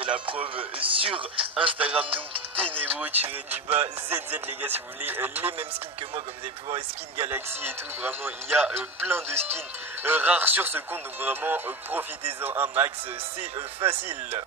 voyez la preuve sur Instagram, donc ténébreux-du-bas ZZ les gars, si vous voulez les mêmes skins que moi, comme vous avez pu voir, les skins Galaxy et tout, vraiment il y a plein de skins rares sur ce compte, donc vraiment profitez-en un max, c'est facile.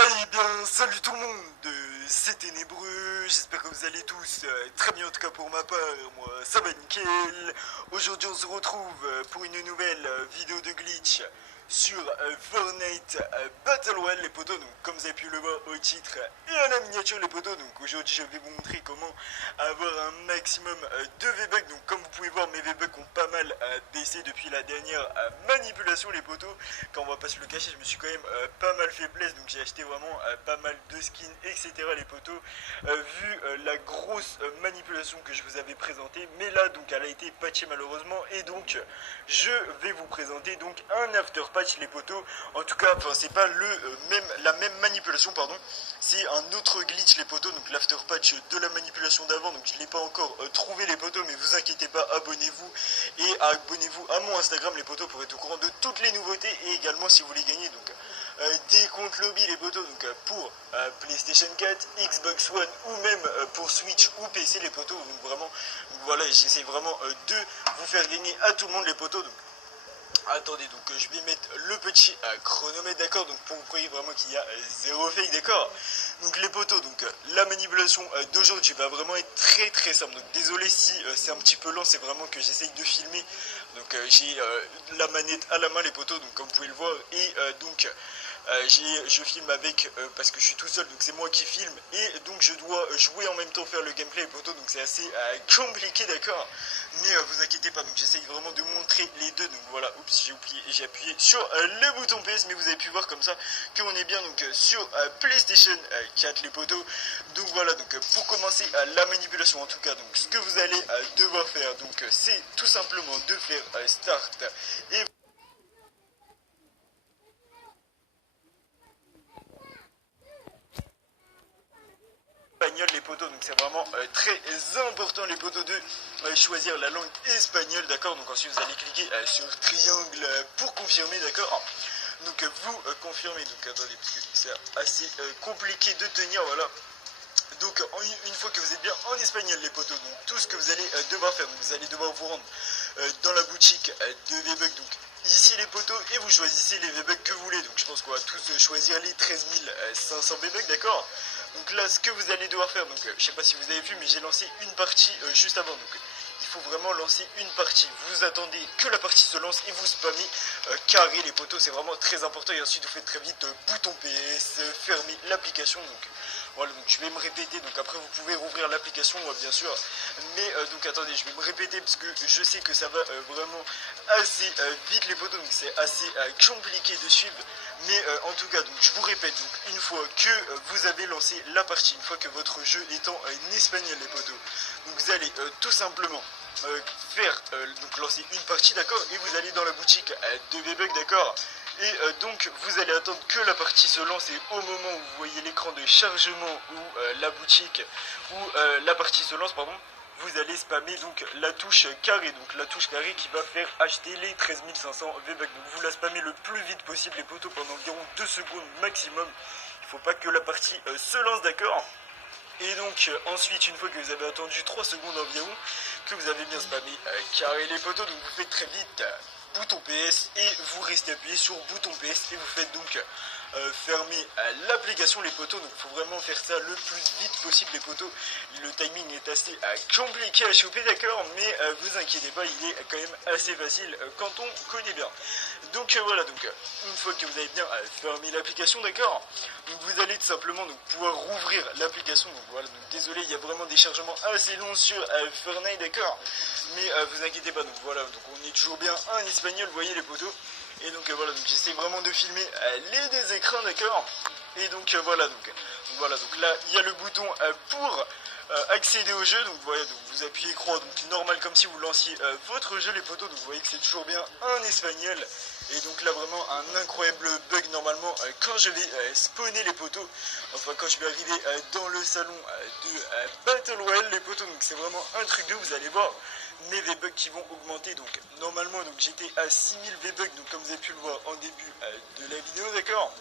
Eh bien, salut tout le monde, c'est Ténébreux, j'espère que vous allez tous très bien, en tout cas pour ma part, moi ça va nickel. Aujourd'hui on se retrouve pour une nouvelle vidéo de glitch sur Fortnite Battle Royale les potos, donc comme vous avez pu le voir au titre et à la miniature les potos, donc aujourd'hui je vais vous montrer comment avoir un maximum de V-Bucks, donc comme vous pouvez voir mes V-Bucks ont pas mal baissé depuis la dernière manipulation les potos, quand on va pas se le cacher je me suis quand même pas mal fait plaisir, donc j'ai acheté vraiment pas mal de skins etc les potos, vu la grosse manipulation que je vous avais présentée, mais là donc elle a été patchée malheureusement et donc je vais vous présenter donc un after patch les potos. En tout cas enfin c'est pas la même manipulation pardon, c'est un autre glitch les potos, donc l'after patch de la manipulation d'avant, donc je l'ai pas encore trouvé les potos, mais vous inquiétez pas, abonnez-vous et abonnez-vous à mon Instagram les potos pour être au courant de toutes les nouveautés, et également si vous voulez gagner donc des comptes lobby les potos, donc pour PlayStation 4, Xbox One ou même pour Switch ou PC les potos, donc vraiment voilà, j'essaie vraiment de vous faire gagner à tout le monde les potos. Donc attendez, donc je vais mettre le petit chronomètre, d'accord, donc pour que vous voyez vraiment qu'il y a zéro fake, d'accord. Donc les potos, donc la manipulation d'aujourd'hui va vraiment être très simple, donc désolé si c'est un petit peu lent, c'est vraiment que j'essaye de filmer, donc j'ai la manette à la main les potos, donc comme vous pouvez le voir, et donc je filme avec, parce que je suis tout seul, donc c'est moi qui filme, et donc je dois jouer en même temps, faire le gameplay les potos, donc c'est assez compliqué, d'accord, mais vous inquiétez pas, donc j'essaye vraiment de montrer les deux, donc voilà, oups, j'ai appuyé sur le bouton PS, mais vous avez pu voir comme ça qu'on est bien donc sur PlayStation 4 les potos. Donc voilà, donc pour commencer la manipulation en tout cas, donc ce que vous allez devoir faire, donc c'est tout simplement de faire start et espagnol les potos, donc c'est vraiment très important les potos de choisir la langue espagnole, d'accord. Donc ensuite vous allez cliquer sur triangle pour confirmer, d'accord. Donc vous confirmez, donc attendez parce que c'est assez compliqué de tenir, voilà. Donc une fois que vous êtes bien en espagnol les potos, donc tout ce que vous allez devoir faire, donc vous allez devoir vous rendre dans la boutique de V-Bucks, donc ici les potos, et vous choisissez les V-Bucks que vous voulez, donc je pense qu'on va tous choisir les 13 500 V-Bucks, d'accord. Donc là ce que vous allez devoir faire, donc je sais pas si vous avez vu mais j'ai lancé une partie juste avant, donc il faut vraiment lancer une partie, vous attendez que la partie se lance et vous spammez carré les potos, c'est vraiment très important, et ensuite vous faites très vite bouton PS, fermez l'application, donc voilà, donc je vais me répéter, donc après vous pouvez rouvrir l'application bien sûr, mais donc attendez, je vais me répéter parce que je sais que ça va vraiment assez vite les potos, donc c'est assez compliqué de suivre, mais en tout cas donc je vous répète, donc une fois que vous avez lancé la partie, une fois que votre jeu est en espagnol les potos, donc vous allez tout simplement faire donc lancer une partie, d'accord, et vous allez dans la boutique de V-Bucks, d'accord, et donc vous allez attendre que la partie se lance, et au moment où vous voyez l'écran de chargement ou la boutique ou la partie se lance pardon, vous allez spammer donc la touche carré, donc la touche carré qui va faire acheter les 13 500 V-Bucks. Donc vous la spammez le plus vite possible les potos, pendant environ 2 secondes maximum, il ne faut pas que la partie se lance, d'accord. Et donc ensuite, une fois que vous avez attendu 3 secondes environ, que vous avez bien spammé carré les potos, donc vous faites très vite bouton PS et vous restez appuyé sur bouton PS et vous faites donc fermer l'application les potos. Donc il faut vraiment faire ça le plus vite possible les potos, le timing est assez compliqué à choper, d'accord, mais vous inquiétez pas, il est quand même assez facile quand on connaît bien. Donc voilà, donc une fois que vous avez bien fermé l'application, d'accord, donc vous allez tout simplement donc pouvoir rouvrir l'application. Donc voilà, donc désolé, il y a vraiment des chargements assez longs sur Fortnite, d'accord, mais vous inquiétez pas, donc voilà, donc on est toujours bien en espagnol, vous voyez les potos, et donc voilà, donc j'essaie vraiment de filmer les deux écrans, d'accord, et donc voilà, donc là il y a le bouton pour accéder au jeu, donc voilà, donc vous appuyez croix, donc normal comme si vous lanciez votre jeu les potos, donc vous voyez que c'est toujours bien en espagnol. Et donc là vraiment un incroyable bug normalement quand je vais spawner les potos, enfin quand je vais arriver dans le salon de Battle Royale les potos, donc c'est vraiment un truc de, vous allez voir mes V-Bucks qui vont augmenter, donc normalement donc j'étais à 6000 V-Bucks, donc comme vous avez pu le voir en début de la vidéo, d'accord.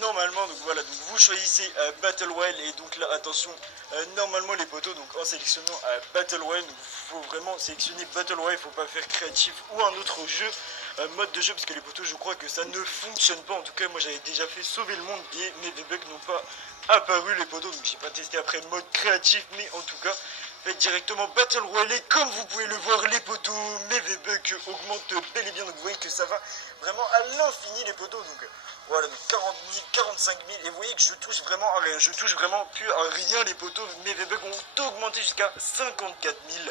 normalement, donc voilà, donc vous choisissez Battle Royale, et donc là, attention, normalement les potos, donc en sélectionnant Battle Royale, donc faut vraiment sélectionner Battle Royale, faut pas faire créatif ou un autre jeu, mode de jeu, parce que les potos, je crois que ça ne fonctionne pas. En tout cas, moi j'avais déjà fait sauver le monde et mes bugs n'ont pas apparu, les potos, donc j'ai pas testé après mode créatif, mais en tout cas, faites directement Battle Royale, et comme vous pouvez le voir, les potos, mes V-Bucks augmentent bel et bien, donc vous voyez que ça va vraiment à l'infini, les potos, donc voilà, donc 40 000, 45 000, et vous voyez que je touche vraiment à rien, je touche vraiment plus à rien, les potos, mes V-Bucks ont augmenté jusqu'à 54 000.